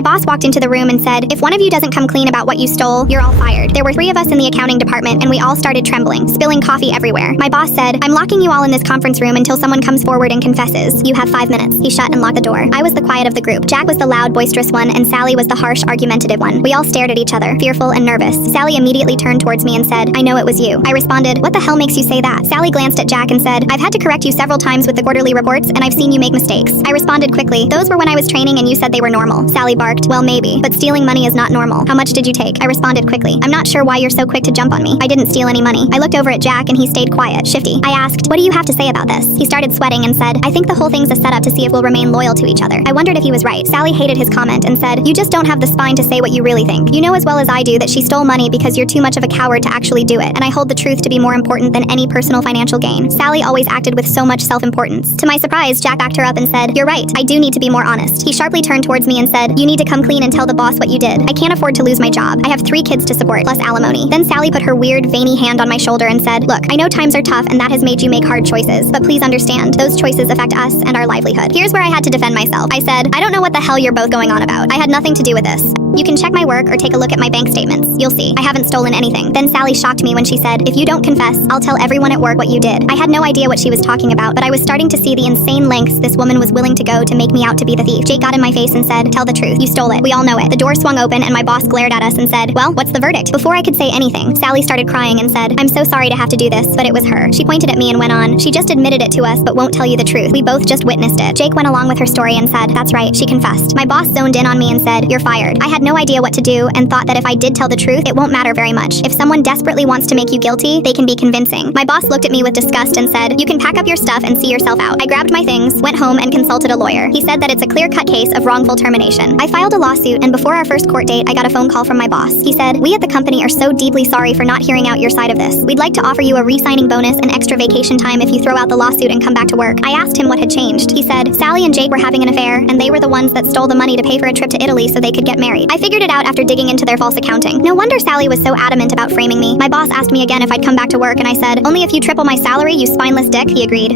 My boss walked into the room and said, "If one of you doesn't come clean about what you stole, you're all fired." There were 3 of us in the accounting department, and we all started trembling, spilling coffee everywhere. My boss said, "I'm locking you all in this conference room until someone comes forward and confesses. You have 5 minutes." He shut and locked the door. I was the quiet of the group. Jack was the loud, boisterous one, and Sally was the harsh, argumentative one. We all stared at each other, fearful and nervous. Sally immediately turned towards me and said, "I know it was you." I responded, "What the hell makes you say that?" Sally glanced at Jack and said, "I've had to correct you several times with the quarterly reports, and I've seen you make mistakes." I responded quickly, "Those were when I was training and you said they were normal." Sally barked, "Well, maybe, but stealing money is not normal. How much did you take?" I responded quickly, "I'm not sure why you're so quick to jump on me. I didn't steal any money." I looked over at Jack and he stayed quiet, shifty. I asked, "What do you have to say about this?" He started sweating and said, "I think the whole thing's a setup to see if we'll remain loyal to each other." I wondered if he was right. Sally hated his comment and said, "You just don't have the spine to say what you really think. You know as well as I do that she stole money because you're too much of a coward to actually do it, and I hold the truth to be more important than any personal financial gain." Sally always acted with so much self-importance. To my surprise, Jack backed her up and said, "You're right, I do need to be more honest." He sharply turned towards me and said, "You need to come clean and tell the boss what you did. I can't afford to lose my job. I have 3 kids to support, plus alimony." Then Sally put her weird, veiny hand on my shoulder and said, "Look, I know times are tough and that has made you make hard choices, but please understand, those choices affect us and our livelihood." Here's where I had to defend myself. I said, "I don't know what the hell you're both going on about. I had nothing to do with this. You can check my work or take a look at my bank statements. You'll see. I haven't stolen anything." Then Sally shocked me when she said, "If you don't confess, I'll tell everyone at work what you did." I had no idea what she was talking about, but I was starting to see the insane lengths this woman was willing to go to make me out to be the thief. Jake got in my face and said, "Tell the truth. You stole it. We all know it." The door swung open and my boss glared at us and said, "Well, what's the verdict?" Before I could say anything, Sally started crying and said, "I'm so sorry to have to do this, but it was her." She pointed at me and went on, "She just admitted it to us, but won't tell you the truth. We both just witnessed it." Jake went along with her story and said, "That's right, she confessed." My boss zoned in on me and said, "You're fired." I had no idea what to do and thought that if I did tell the truth, it won't matter very much. If someone desperately wants to make you guilty, they can be convincing. My boss looked at me with disgust and said, "You can pack up your stuff and see yourself out." I grabbed my things, went home, and consulted a lawyer. He said that it's a clear-cut case of wrongful termination. I filed a lawsuit, and before our first court date, I got a phone call from my boss. He said, "We at the company are so deeply sorry for not hearing out your side of this. We'd like to offer you a re-signing bonus and extra vacation time if you throw out the lawsuit and come back to work." I asked him what had changed. He said, "Sally and Jake were having an affair, and they were the ones that stole the money to pay for a trip to Italy so they could get married." I figured it out after digging into their false accounting. No wonder Sally was so adamant about framing me. My boss asked me again if I'd come back to work, and I said, "Only if you triple my salary, you spineless dick." He agreed.